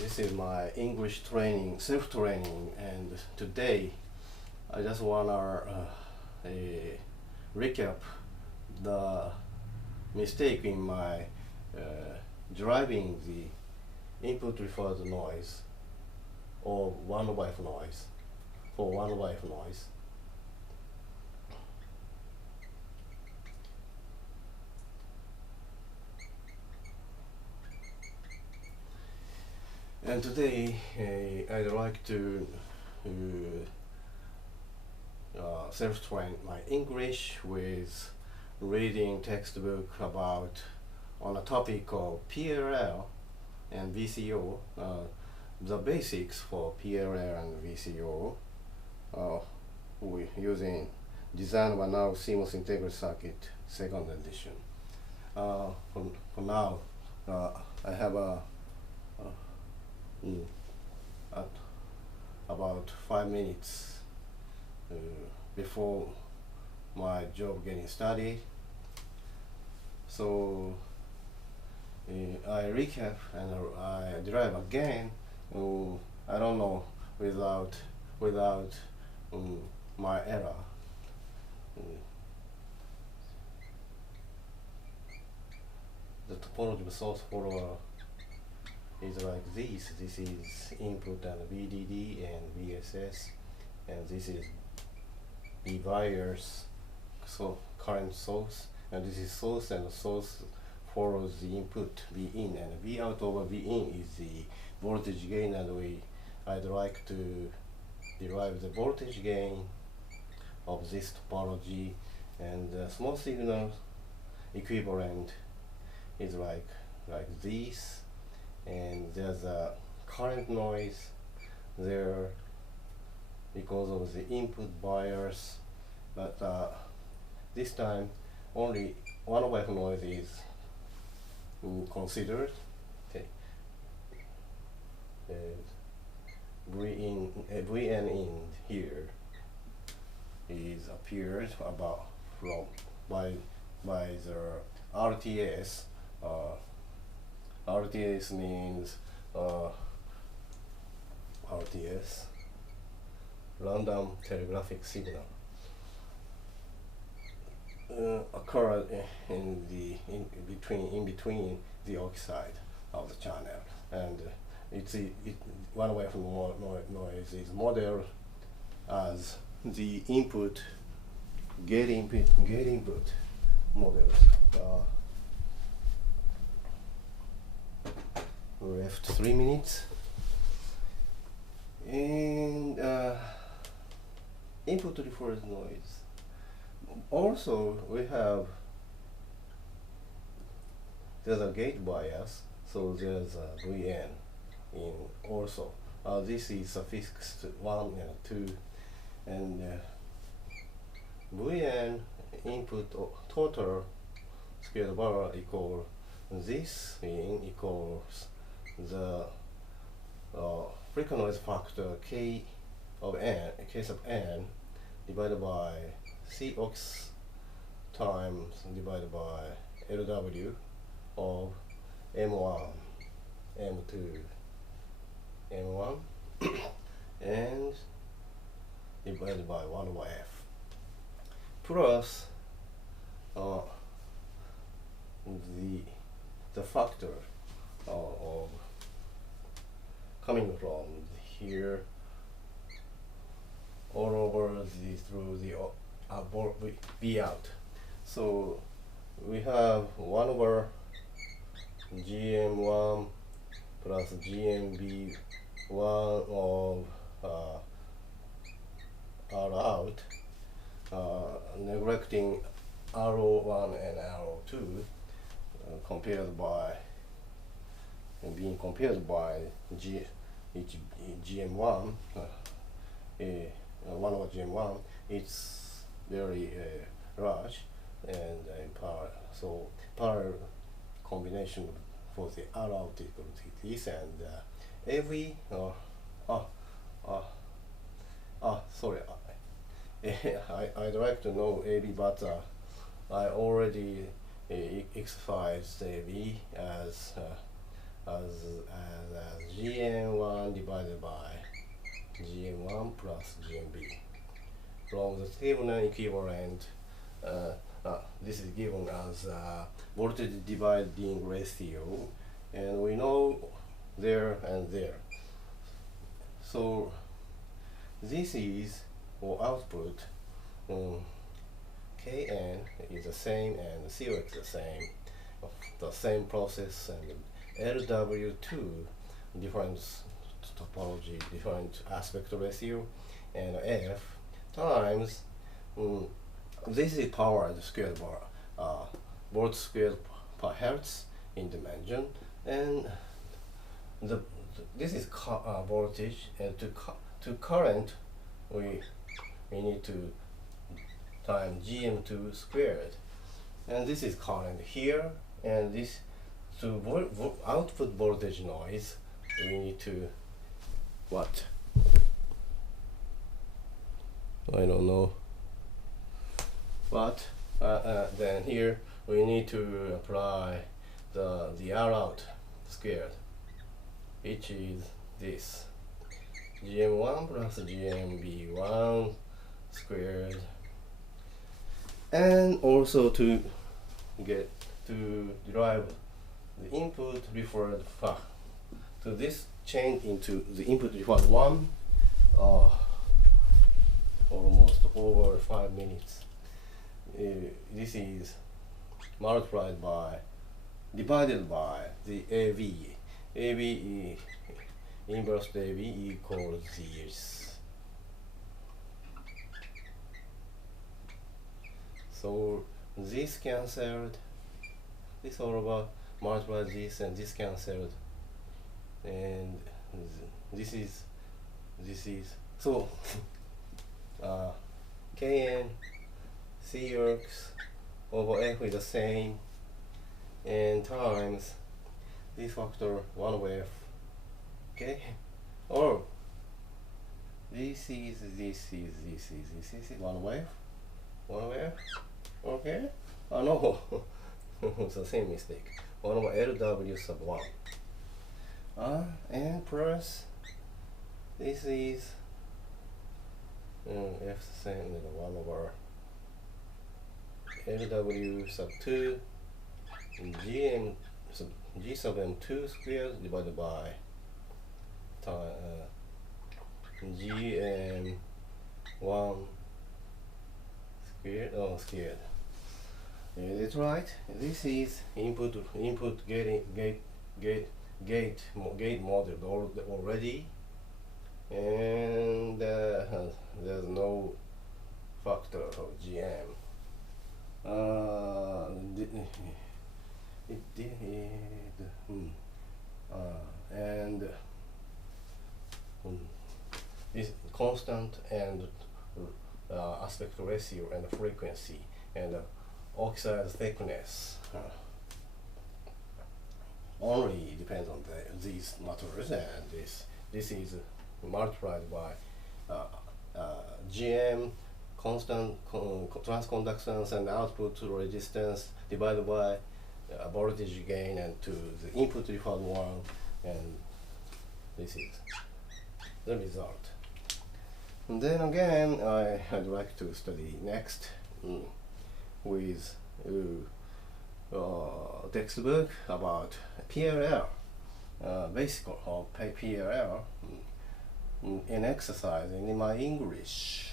This is my English training, self-training, and today I just wanna recap the mistake in my driving the input referred noise or one-wave noise for one-wave noise. And today I'd like to self-train my English with reading textbook about on a topic of PLL and VCO, the basics for PLL and VCO, we using Design of Analog CMOS Integrated Circuit second edition. For now, I have at about 5 minutes before my job getting started. So I recap and I drive again. I don't know without my error. The topology of source follower is like this. This is input and VDD and VSS, and this is the bias, so current source, and this is source, and the source follows the input V in, and V out over V in is the voltage gain, and I'd like to derive the voltage gain of this topology, and the small signal equivalent is like this, and there's a current noise there because of the input bias, but this time only one wave noise is considered. Okay. Vn in here is appeared about from by the RTS. RTS means RTS, random telegraphic signal, occurred in between the oxide of the channel, and one wave noise is modeled as the input get input models. Left 3 minutes, and input referred noise. Also, there's a gate bias, so there's a Vn in also. This is suffixed 1 and 2, and Vn input total scaled bar equal this in equals the frequency noise factor K of n, case of n, divided by Cox times divided by Lw of M1, M2, M1 and divided by 1/f plus the factor of coming from here all over through the V out. So we have 1 over GM1 plus GMB1 of R out, neglecting RO1 and RO2, being compared by GM1, 1 over GM1, it's very large, and in power, so power combination for the R out equal to this, and every sorry, I'd like to know AB, but I already exercised AB as GM1 divided by GM1 plus GMB. From the Thevenin equivalent, this is given as voltage dividing ratio, and we know there and there. So this is for output. Kn is the same and Cox the same process, and LW2 different topology, different aspect ratio, and F times this is power squared bar, volt squared per hertz in dimension, and this is voltage, and to current we need to times GM2 squared, and this is current here, and this to output voltage noise we need to what? I don't know. But then here we need to apply the R out squared, which is this GM1 plus GMB1 squared, and also to derive the input referred to this change into the input referred 1, almost over 5 minutes. This is multiplied by, divided by the AV. AV inverse AV equals this. So this cancelled, this all over, multiply this and this cancelled, and this is so Kn Cox over F is the same, and times this factor 1 over F, okay, or this is 1 over F, 1 over F, okay, no, it's the same mistake, 1 over LW sub 1, and plus this is F same 1 over LW sub 2 GM sub G sub M2 squared divided by GM1 squared, squared. Is it right? This is input gate model already, and there's no factor of GM. It did, and this constant and aspect ratio and frequency and oxide thickness only depends on these matters, and this is multiplied by GM constant transconductance and output resistance divided by voltage gain and to the input referred 1, and this is the result. And then again I'd like to study next with textbook about PLL, basic of PLL in exercise in my English.